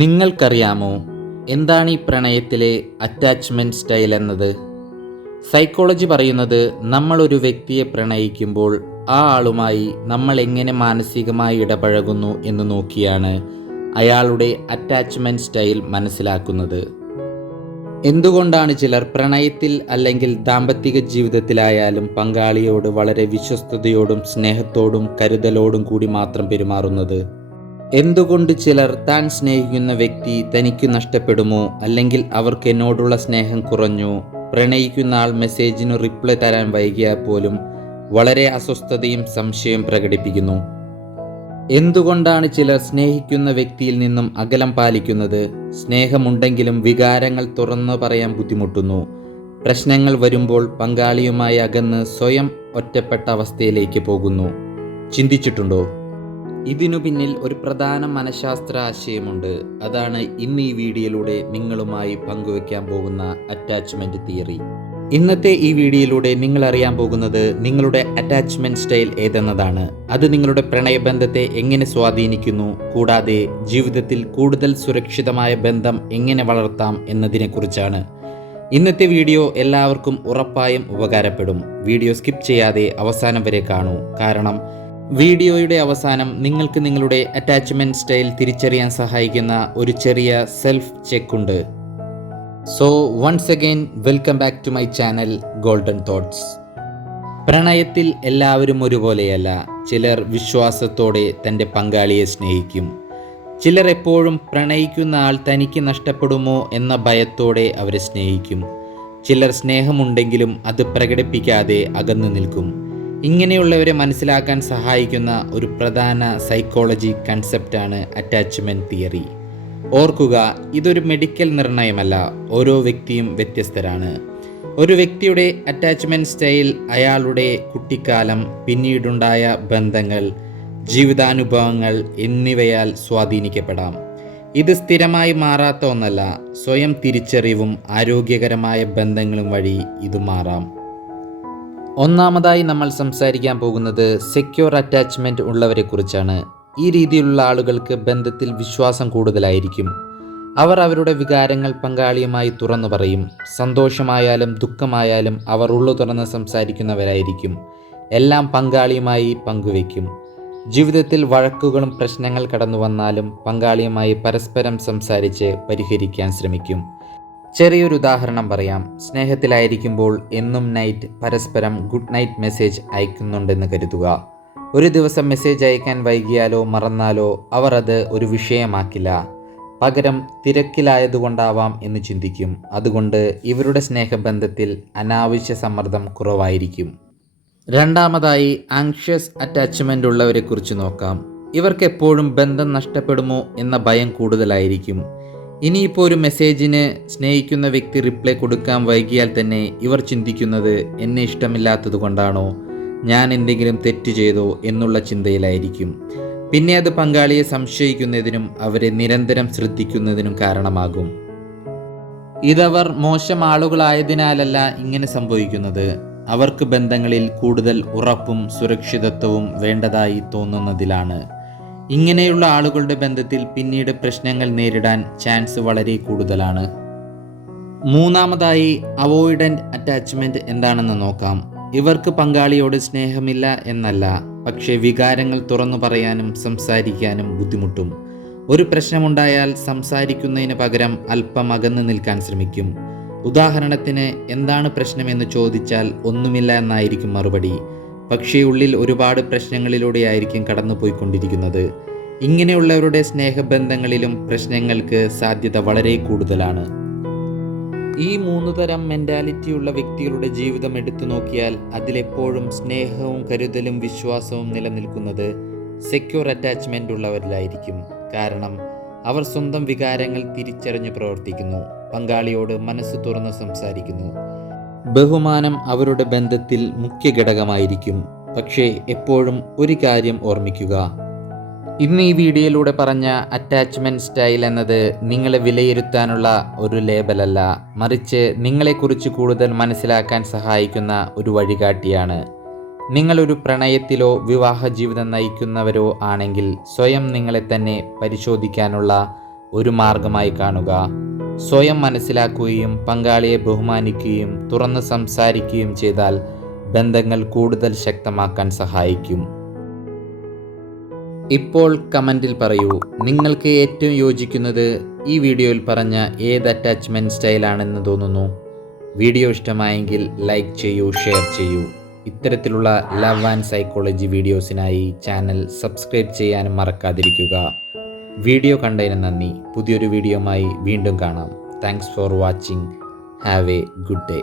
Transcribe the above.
നിങ്ങൾക്കറിയാമോ എന്താണ് ഈ പ്രണയത്തിലെ അറ്റാച്ച്മെൻറ്റ് സ്റ്റൈൽ എന്നത്? സൈക്കോളജി പറയുന്നത് നമ്മൾ ഒരു വ്യക്തിയെ പ്രണയിക്കുമ്പോൾ ആ ആളുമായി നമ്മൾ എങ്ങനെ മാനസികമായി ഇടപഴകുന്നു എന്ന് നോക്കിയാണ് അയാളുടെ അറ്റാച്ച്മെൻറ്റ് സ്റ്റൈൽ മനസ്സിലാക്കുന്നത്. എന്തുകൊണ്ടാണ് ചിലർ പ്രണയത്തിൽ അല്ലെങ്കിൽ ദാമ്പത്തിക ജീവിതത്തിലായാലും പങ്കാളിയോട് വളരെ വിശ്വസ്തയോടും സ്നേഹത്തോടും കരുതലോടും കൂടി മാത്രം പെരുമാറുന്നത്? എന്തുകൊണ്ട് ചിലർ താൻ സ്നേഹിക്കുന്ന വ്യക്തി തനിക്ക് നഷ്ടപ്പെടുമോ അല്ലെങ്കിൽ അവർക്ക് എന്നോടുള്ള സ്നേഹം കുറഞ്ഞു, പ്രണയിക്കുന്ന ആൾ മെസ്സേജിന് റിപ്ലൈ തരാൻ വൈകിയാൽ പോലും വളരെ അസ്വസ്ഥതയും സംശയവും പ്രകടിപ്പിക്കുന്നു? എന്തുകൊണ്ടാണ് ചിലർ സ്നേഹിക്കുന്ന വ്യക്തിയിൽ നിന്നും അകലം പാലിക്കുന്നത്? സ്നേഹമുണ്ടെങ്കിലും വികാരങ്ങൾ തുറന്നു പറയാൻ ബുദ്ധിമുട്ടുന്നു. പ്രശ്നങ്ങൾ വരുമ്പോൾ പങ്കാളിയുമായി അകന്ന് സ്വയം ഒറ്റപ്പെട്ട അവസ്ഥയിലേക്ക് പോകുന്നു. ചിന്തിച്ചിട്ടുണ്ടോ? ഇതിനു പിന്നിൽ ഒരു പ്രധാന മനഃശാസ്ത്ര ആശയമുണ്ട്. അതാണ് ഇന്ന് ഈ വീഡിയോയിലൂടെ നിങ്ങളുമായി പങ്കുവെക്കാൻ പോകുന്ന അറ്റാച്ച്മെൻറ്റ് തിയറി. ഇന്നത്തെ ഈ വീഡിയോയിലൂടെ നിങ്ങൾ അറിയാൻ പോകുന്നത് നിങ്ങളുടെ അറ്റാച്ച്മെൻറ്റ് സ്റ്റൈൽ ഏതെന്നതാണ്. അത് നിങ്ങളുടെ പ്രണയബന്ധത്തെ എങ്ങനെ സ്വാധീനിക്കുന്നു, കൂടാതെ ജീവിതത്തിൽ കൂടുതൽ സുരക്ഷിതമായ ബന്ധം എങ്ങനെ വളർത്താം എന്നതിനെക്കുറിച്ചാണ്. ഇന്നത്തെ വീഡിയോ എല്ലാവർക്കും ഉറപ്പായും ഉപകാരപ്പെടും. വീഡിയോ സ്കിപ്പ് ചെയ്യാതെ അവസാനം വരെ കാണൂ. കാരണം വീഡിയോയുടെ അവസാനം നിങ്ങൾക്ക് നിങ്ങളുടെ അറ്റാച്ച്മെൻറ്റ് സ്റ്റൈൽ തിരിച്ചറിയാൻ സഹായിക്കുന്ന ഒരു ചെറിയ സെൽഫ് ചെക്ക് ഉണ്ട്. So once again welcome back to my channel golden thoughts. പ്രണയത്തിൽ എല്ലാവരും ഒരുപോലെയല്ല. ചിലർ വിശ്വാസത്തോടെ തൻ്റെ പങ്കാളിയെ സ്നേഹിക്കും. ചിലർ എപ്പോഴും പ്രണയിക്കുന്ന ആൾ തനിക്ക് നഷ്ടപ്പെടുമോ എന്ന ഭയത്തോടെ അവരെ സ്നേഹിക്കും. ചിലർ സ്നേഹമുണ്ടെങ്കിലും അത് പ്രകടിപ്പിക്കാതെ അകന്നു നിൽക്കും. ഇങ്ങനെയുള്ളവരെ മനസ്സിലാക്കാൻ സഹായിക്കുന്ന ഒരു പ്രധാന സൈക്കോളജി കൺസെപ്റ്റാണ് അറ്റാച്ച്മെൻറ്റ് തിയറി. ഓർക്കുക, ഇതൊരു മെഡിക്കൽ നിർണയമല്ല. ഓരോ വ്യക്തിയും വ്യത്യസ്തരാണ്. ഒരു വ്യക്തിയുടെ അറ്റാച്ച്മെൻറ്റ് സ്റ്റൈൽ അയാളുടെ കുട്ടിക്കാലം, പിന്നീടുണ്ടായ ബന്ധങ്ങൾ, ജീവിതാനുഭവങ്ങൾ എന്നിവയാൽ സ്വാധീനിക്കപ്പെടാം. ഇത് സ്ഥിരമായി മാറാത്ത ഒന്നല്ല. സ്വയം തിരിച്ചറിവും ആരോഗ്യകരമായ ബന്ധങ്ങളും വഴി ഇത് മാറാം. ഒന്നാമതായി നമ്മൾ സംസാരിക്കാൻ പോകുന്നത് സെക്യൂർ അറ്റാച്ച്മെൻറ്റ് ഉള്ളവരെക്കുറിച്ചാണ്. ഈ രീതിയിലുള്ള ആളുകൾക്ക് ബന്ധത്തിൽ വിശ്വാസം കൂടുതലായിരിക്കും. അവർ അവരുടെ വികാരങ്ങൾ പങ്കാളിയുമായി തുറന്നു പറയും. സന്തോഷമായാലും ദുഃഖമായാലും അവർ ഉള്ളു തുറന്ന് സംസാരിക്കുന്നവരായിരിക്കും. എല്ലാം പങ്കാളിയുമായി പങ്കുവയ്ക്കും. ജീവിതത്തിൽ വഴക്കുകളും പ്രശ്നങ്ങൾ കടന്നു വന്നാലും പങ്കാളിയുമായി പരസ്പരം സംസാരിച്ച് പരിഹരിക്കാൻ ശ്രമിക്കും. ചെറിയൊരു ഉദാഹരണം പറയാം. സ്നേഹത്തിലായിരിക്കുമ്പോൾ എന്നും നൈറ്റ് പരസ്പരം ഗുഡ് നൈറ്റ് മെസ്സേജ് അയക്കുന്നുണ്ടെന്ന് കരുതുക. ഒരു ദിവസം മെസ്സേജ് അയക്കാൻ വൈകിയാലോ മറന്നാലോ അവർ അത് ഒരു വിഷയമാക്കില്ല. പകരം തിരക്കിലായതുകൊണ്ടാവാം എന്ന് ചിന്തിക്കും. അതുകൊണ്ട് ഇവരുടെ സ്നേഹബന്ധത്തിൽ അനാവശ്യ സമ്മർദ്ദം കുറവായിരിക്കും. രണ്ടാമതായി ആങ്ഷ്യസ് അറ്റാച്ച്മെൻ്റ് ഉള്ളവരെക്കുറിച്ച് നോക്കാം. ഇവർക്ക് എപ്പോഴും ബന്ധം നഷ്ടപ്പെടുമോ എന്ന ഭയം കൂടുതലായിരിക്കും. ഇനിയിപ്പോൾ ഒരു മെസ്സേജിന് സ്നേഹിക്കുന്ന വ്യക്തി റിപ്ലൈ കൊടുക്കാൻ വൈകിയാൽ തന്നെ ഇവർ ചിന്തിക്കുന്നത് എന്നെ ഇഷ്ടമില്ലാത്തത് കൊണ്ടാണോ, ഞാൻ എന്തെങ്കിലും തെറ്റ് ചെയ്തോ എന്നുള്ള ചിന്തയിലായിരിക്കും. പിന്നെ അത് പങ്കാളിയെ സംശയിക്കുന്നതിനും അവരെ നിരന്തരം ശ്രദ്ധിക്കുന്നതിനും കാരണമാകും. ഇതവർ മോശം ആളുകളായതിനാലല്ല ഇങ്ങനെ സംഭവിക്കുന്നത്. അവർക്ക് ബന്ധങ്ങളിൽ കൂടുതൽ ഉറപ്പും സുരക്ഷിതത്വവും വേണ്ടതായി തോന്നുന്നതിലാണ്. ഇങ്ങനെയുള്ള ആളുകളുടെ ബന്ധത്തിൽ പിന്നീട് പ്രശ്നങ്ങൾ നേരിടാൻ ചാൻസ് വളരെ കൂടുതലാണ്. മൂന്നാമതായി അവോയ്ഡൻറ്റ് അറ്റാച്ച്മെൻറ്റ് എന്താണെന്ന് നോക്കാം. ഇവർക്ക് പങ്കാളിയോട് സ്നേഹമില്ല എന്നല്ല, പക്ഷേ വികാരങ്ങൾ തുറന്നു പറയാനും സംസാരിക്കാനും ബുദ്ധിമുട്ടും. ഒരു പ്രശ്നമുണ്ടായാൽ സംസാരിക്കുന്നതിന് പകരം അല്പം അകന്നു നിൽക്കാൻ ശ്രമിക്കും. ഉദാഹരണത്തിന്, എന്താണ് പ്രശ്നമെന്ന് ചോദിച്ചാൽ ഒന്നുമില്ല എന്നായിരിക്കും മറുപടി. പക്ഷേ ഉള്ളിൽ ഒരുപാട് പ്രശ്നങ്ങളിലൂടെയായിരിക്കും കടന്നുപോയിക്കൊണ്ടിരിക്കുന്നത്. ഇങ്ങനെയുള്ളവരുടെ സ്നേഹബന്ധങ്ങളിലും പ്രശ്നങ്ങൾക്ക് സാധ്യത വളരെ കൂടുതലാണ്. ഈ 3 തരം മെൻറ്റാലിറ്റിയുള്ള വ്യക്തികളുടെ ജീവിതം എടുത്തു നോക്കിയാൽ അതിലെപ്പോഴും സ്നേഹവും കരുതലും വിശ്വാസവും നിലനിൽക്കുന്നത് സെക്യൂർ അറ്റാച്ച്മെൻ്റ് ഉള്ളവരിലായിരിക്കും. കാരണം അവർ സ്വന്തം വികാരങ്ങൾ തിരിച്ചറിഞ്ഞ് പ്രവർത്തിക്കുന്നു. പങ്കാളിയോട് മനസ്സ് തുറന്ന് സംസാരിക്കുന്നു. ബഹുമാനം അവരുടെ ബന്ധത്തിൽ മുഖ്യ ഘടകമായിരിക്കും. പക്ഷേ എപ്പോഴും ഒരു കാര്യം ഓർമ്മിക്കുക, ഇന്ന് ഈ വീഡിയോയിലൂടെ പറഞ്ഞ അറ്റാച്ച്മെൻറ്റ് സ്റ്റൈൽ എന്നത് നിങ്ങളെ വിലയിരുത്താനുള്ള ഒരു ലേബലല്ല, മറിച്ച് നിങ്ങളെക്കുറിച്ച് കൂടുതൽ മനസ്സിലാക്കാൻ സഹായിക്കുന്ന ഒരു വഴികാട്ടിയാണ്. നിങ്ങളൊരു പ്രണയത്തിലോ വിവാഹ ജീവിതം നയിക്കുന്നവരോ ആണെങ്കിൽ സ്വയം നിങ്ങളെ തന്നെ പരിശോധിക്കാനുള്ള ഒരു മാർഗമായി കാണുക. സ്വയം മനസ്സിലാക്കുകയും പങ്കാളിയെ ബഹുമാനിക്കുകയും തുറന്ന് സംസാരിക്കുകയും ചെയ്താൽ ബന്ധങ്ങൾ കൂടുതൽ ശക്തമാക്കാൻ സഹായിക്കും. ഇപ്പോൾ കമൻറ്റിൽ പറയൂ, നിങ്ങൾക്ക് ഏറ്റവും യോജിക്കുന്നത് ഈ വീഡിയോയിൽ പറഞ്ഞ ഏത് അറ്റാച്ച്മെൻറ്റ് സ്റ്റൈലാണെന്ന് തോന്നുന്നു. വീഡിയോ ഇഷ്ടമായെങ്കിൽ ലൈക്ക് ചെയ്യൂ, ഷെയർ ചെയ്യൂ. ഇത്തരത്തിലുള്ള ലവ് ആൻഡ് സൈക്കോളജി വീഡിയോസിനായി ചാനൽ സബ്സ്ക്രൈബ് ചെയ്യാനും മറക്കാതിരിക്കുക. വീഡിയോ കണ്ടതിന് നന്ദി. പുതിയൊരു വീഡിയോയുമായി വീണ്ടും കാണാം. Thanks for watching. Have a good day.